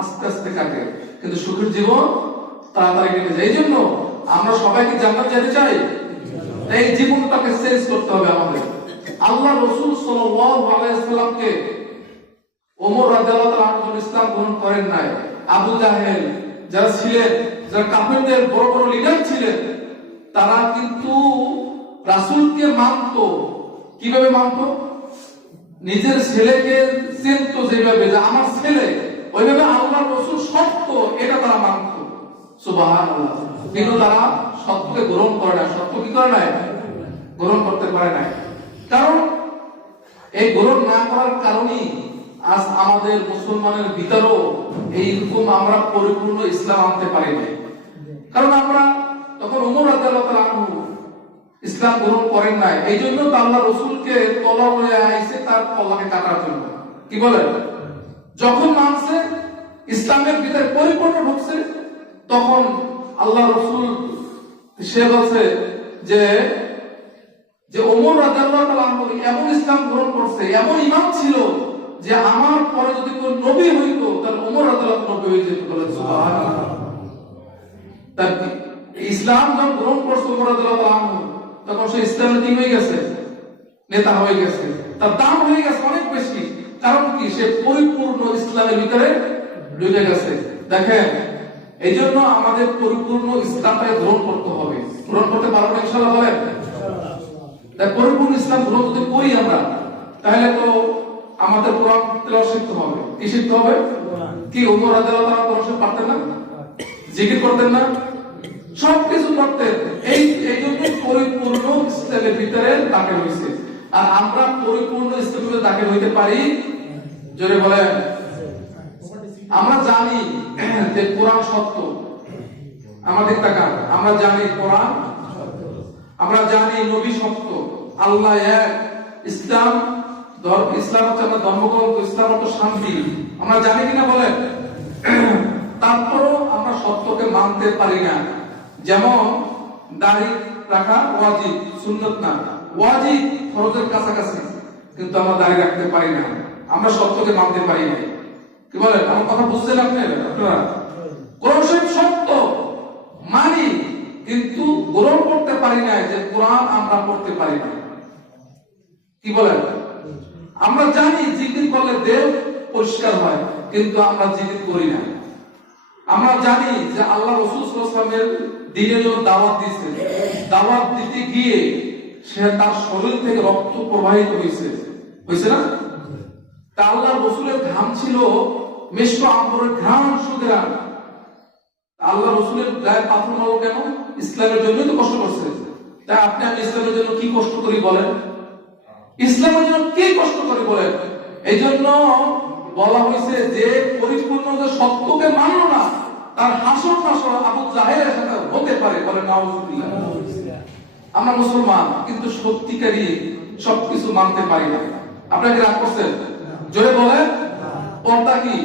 আস্তে আস্তে কাটে। কিন্তু সুখের জীবন তাড়াতাড়ি কেটে যায়। এই জন্য আমরা সবাইকে জান্নাত যেতে চাই। এই জীবনটাকে চেঞ্জ করতে হবে আমাদের। আল্লাহ রসুল সাল্লামকে ওমর ইসলাম গ্রহণ করেন নাই। জাহেল যারা ছিলেন, যারা বড় বড় লিডার ছিলেন, তারা কিন্তু রাসূলকে মানতো। কীভাবে মানতো? নিজের ছেলেকে চিনত যেভাবে যে, আমার ছেলে ওইভাবে আল্লাহ রসুল সত্য, এটা তারা মানত। কিন্তু তারা সত্যকে গ্রহণ করে না সত্য কি করে নাই? গ্রহণ করতে পারে নাই। কারণ এই গ্রহণ না করার কারণেই আজ আমাদের মুসলমানের ভিতরেও এইরকম আমরা পরিপূর্ণ ইসলাম আনতে পারি নাই। কারণ আমরা তখন উমর তাআলা ইসলাম গ্রহণ করেন নাই। এই জন্য আল্লাহ রসুলকে তলা আইসে তার কলাকে কাটার জন্য। কি বলেন? যখন মানছে, ইসলামের ভিতরে পরিপূর্ণ ঢুকছে, তখন আল্লাহ রসুল সে বলছে যে যে ওমর রাদিয়াল্লাহু এমন ইসলাম গ্রহণ করছে, এমন ইমাম ছিল যে আমার পরে যদি কোন নবী হইতো, তাহলে ওমর রাদিয়াল্লাহু নবী হয়ে যেত বলে তার ইসলাম যখন গ্রহণ করছে ওমর রাদিয়াল্লাহু আনহু, তখন সে ইসলামের কি হয়ে গেছে, নেতা হয়ে গেছে, তার দাম হয়ে গেছে অনেক বেশি। কারণ কি? সে পরিপূর্ণ ইসলামের ভিতরে ঢুকে গেছে। দেখেন এই জন্য আমাদের পরিপূর্ণ ইসলামটাকে গ্রহণ করতে হবে। গ্রহণ করতে পারব না ইনশাআল্লাহ বলেন? তাই পরিপূর্ণ ইসলাম গ্রহণ যদি করি আমরা তাহলে তো আমাদের কোরআন তেলাওয়াত শিখতে হবে। কি শিখতে হবে? কি ওমর রাদিয়াল্লাহু তাআলা কোরআন পারতেন না? জিকির করতেন না? সব কিছু করতেন। এই এই জন্য পরিপূর্ণ ইসলামের ভিতরে দাখিল হয়েছে আর আমরা পরিপূর্ণ ইসলামের দাখিল হইতে পারি জোরে বলেন। আমরা জানি যে কোরআন সত্য। আমাদের আমরা জানি কোরআন আমরা জানি নবী সত্য, আল্লাহ এক। ইসলাম ইসলাম হচ্ছে আমরা ধর্মগ্রন্থ, ইসলাম শান্তি। আমরা জানি কিনা বলেন? তারপরও আমরা সত্যকে মানতে পারি না। যেমন দাড়ি রাখা ওয়াজিব, সুন্নত না। ওয়াজিব ফরজের কাছাকাছি। কিন্তু আমরা দাড়ি রাখতে পারি না। আমরা সত্যকে মানতে পারি না। কি বলেন? আমার কথা বুঝছেন আপনি? আপনারা? কোরআন সত্য। মানি, কিন্তু গ্রহণ করতে পারি না যে কোরআন আমরা পড়তে পারি না কি বলেন? আমরা জানি জিকির করলে দেহ পরিষ্কার হয়, কিন্তু আমরা জিকির করি না। আমরা জানি যে আল্লাহ রসুল সাল্লামের দিনে যখন দাওয়াত দিচ্ছে দাওয়াত দিতে গিয়ে সে তার শরীর থেকে রক্ত প্রবাহিত হয়েছে। না? তা আল্লাহ রসুলের ঘাম ছিল মিষ্ট আম্বরের আল্লাহ রসুলের গায়ে পাথর কেন? ইসলামের জন্যই তো কষ্ট করছে। তাই আপনি আমি ইসলামের জন্য কি কষ্ট করি বলেন? ইসলামের জন্য কি কষ্ট বলেন? এই জন্য বলা হয়েছে যে পরিপূর্ণ যে সত্যকে মানলো না, তার হাসর নাসর আবু জাহেলের সাথে হতে পারে বলে আমরা মুসলমান, কিন্তু সত্যিকারই সবকিছু মানতে পারি না। আপনাকে রাগ করছেন? জোরে বলেন। পর্দা কি?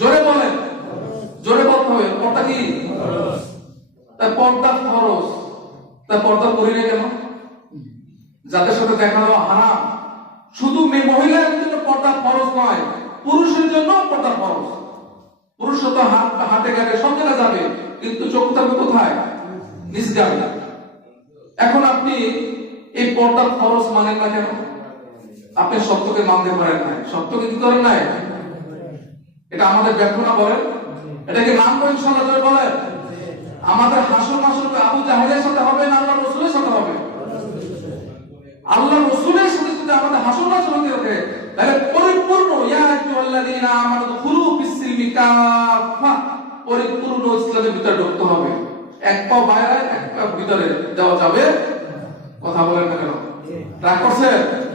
জোরে বলেন। জোরে বলতে হবে। পর্দা কি? তাই পর্দা ফরজ। তাই পর্দা করি না কেন? যাদের সাথে দেখা দেওয়া হারাম। শুধু মেয়ে মহিলার জন্য পর্দা ফরজ নয়, পুরুষের জন্য পর্দা ফরজ। পুরুষ তো হাত ঘাটে সব জায়গায় যাবে। কিন্তু চোখ থাকবে কোথায়? নিজ এখন আপনি এই পর্দার ফরজ মানেন না কেন? আপনি সত্যকে মানতে পারেন না সত্যকে কি করেন নাই? এটা আমাদের ব্যাখ্যা বলেন। এটাকে মানবো ইনশাল্লাহ করে বলেন। আমাদের হাসর মাসর আবু জাহেলের সাথে হবে না আল্লাহ রসুলের সাথে হবে? আল্লাহ রসুলের সাথে যদি আমাদের হাসর মাসর হতে হবে তাহলে পরিপূর্ণ, ইয়া আইয়ুহাল্লাযীনা আমানু দুখুলু ফিস-সিলমি কাফা পরিপূর্ণ ইসলামের ভিতরে ঢুকতে হবে। এক পা বাইরে, এক পা ভিতরে যাওয়া যাবে কথা বলেন না কেন? রাগ করছেন?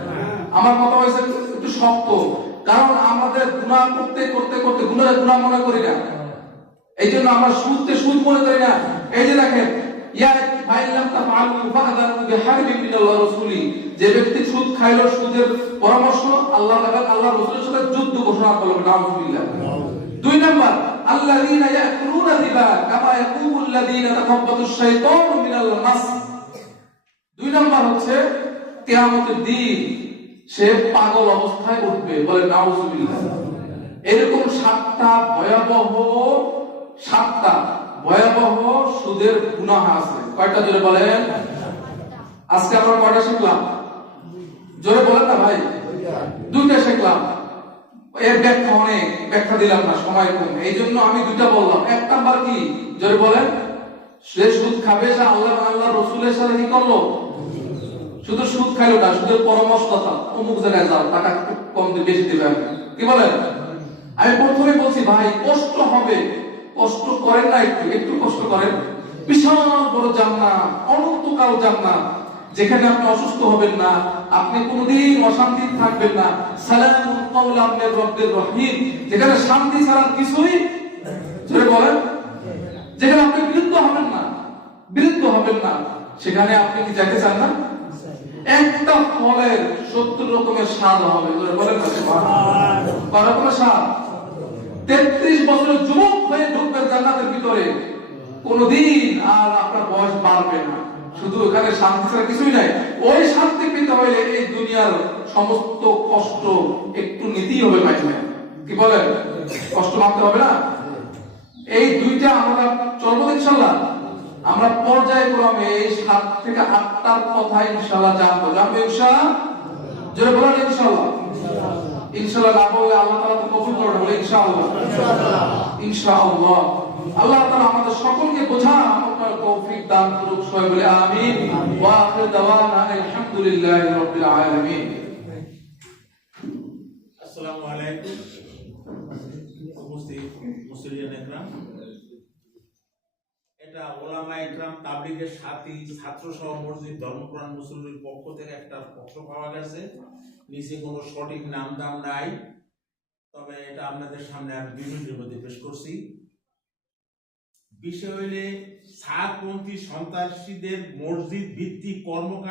আমার কথা হয়েছে একটু শক্ত। কারণ আমাদের গুনাহ করতে করতে করতে গুনাহ গুনাহ মনে করি না। এই জন্য আমরা সুদকে সুদ মনে করি না। এই যে দেখেন যে ব্যক্তি সুদ সুদের পরামর্শ আল্লাহ আল্লাহ রাসূলের সাথে যুদ্ধ ঘোষণা করল দুই নাম্বার মাস দুই নাম্বার হচ্ছে দিন। সে পাগল অবস্থায় উঠবে বলে নাউজুবিল্লাহ। এরকম সাতটা ভয়াবহ সাতটা ভয়াবহ সুদের গুনাহ আছে। কয়টা জোরে বলেন? আজকে আমরা কয়টা শিখলাম? জোরে বলেন না ভাই। দুইটা শিখলাম। এর ব্যাখ্যা অনেক, ব্যাখ্যা দিলাম না, সময় কম। এই জন্য আমি দুইটা বললাম। এক নাম্বার কি? জোরে বলেন। সে সুদ খাবে, সে আল্লাহ আল্লাহ রসুলের সাথে কি করল? শুধু সুদ খাইলো না, সুদের পরামর্শদাতা অমুক জায়গায় যাও, টাকা কম দিয়ে বেশি দিবে। কি বলেন? আমি প্রথমে বলছি, ভাই, কষ্ট হবে। কষ্ট করেন না একটু একটু কষ্ট করেন। বিশাল বড় জান্নাত, অনন্তকাল জান্নাত। যেখানে আপনি অসুস্থ হবেন না, আপনি কোনোদিন অশান্তি থাকবেন না। সালামুন কাওলাম রহিম। যেখানে শান্তি ছাড়া কিছুই জোরে বলেন, যেখানে আপনি বিরুদ্ধ হবেন না, বিরুদ্ধ হবেন না, সেখানে আপনি কি যেতে চান না? একটা ফলের সত্তর রকমের স্বাদ হবে। স্বাদ। তেত্রিশ বছরের যুবক হয়ে ঢুকবেন জান্নাতের ভিতরে। কোনদিন আর আপনার বয়স বাড়বে না। শুধু এখানে শান্তি ছাড়া কিছুই নাই। ওই শান্তি পেতে হলে এই দুনিয়ার সমস্ত কষ্ট একটু নিতেই হবে ভাই। কি বলেন? কষ্ট মানতে হবে না? এই দুইটা আমরা চলবো ইনশাল্লাহ। আমরা পর্যায়ক্রমে সাত থেকে আটটার কথা ইনশাল্লাহ জানব। জানব ইনশাল্লাহ জোরে বলেন ইনশাল্লাহ ইনশাল্লাহ না বললে আল্লাহ তাআলা তো কবুল করে বলে ইনশাআল্লাহ। ইনশাআল্লাহ। আল্লাহ তাআলা আমাদের সকলকে বোঝা আপনার তৌফিক দান করুক সবাই বলে আমিন। ওয়া আখির দাওয়ানা আলহামদুলিল্লাহি রাব্বিল আলামিন। আসসালামু আলাইকুম। উপস্থিত মুসলিয়ান একরাম এটা ওলামা তাবলিগের সাথী, ছাত্র সহ মসজিদ ধর্মপ্রাণ পক্ষ থেকে একটা পত্র পাওয়া গেছে। নিচে কোনো সঠিক নাম দাম নাই। তবে এটা আপনাদের সামনে আমি মিনিটের মধ্যে পেশ করছি। বিষয় হইলে সাতপন্থী সন্ত্রাসীদের মসজিদ ভিত্তিক কর্মকাণ্ড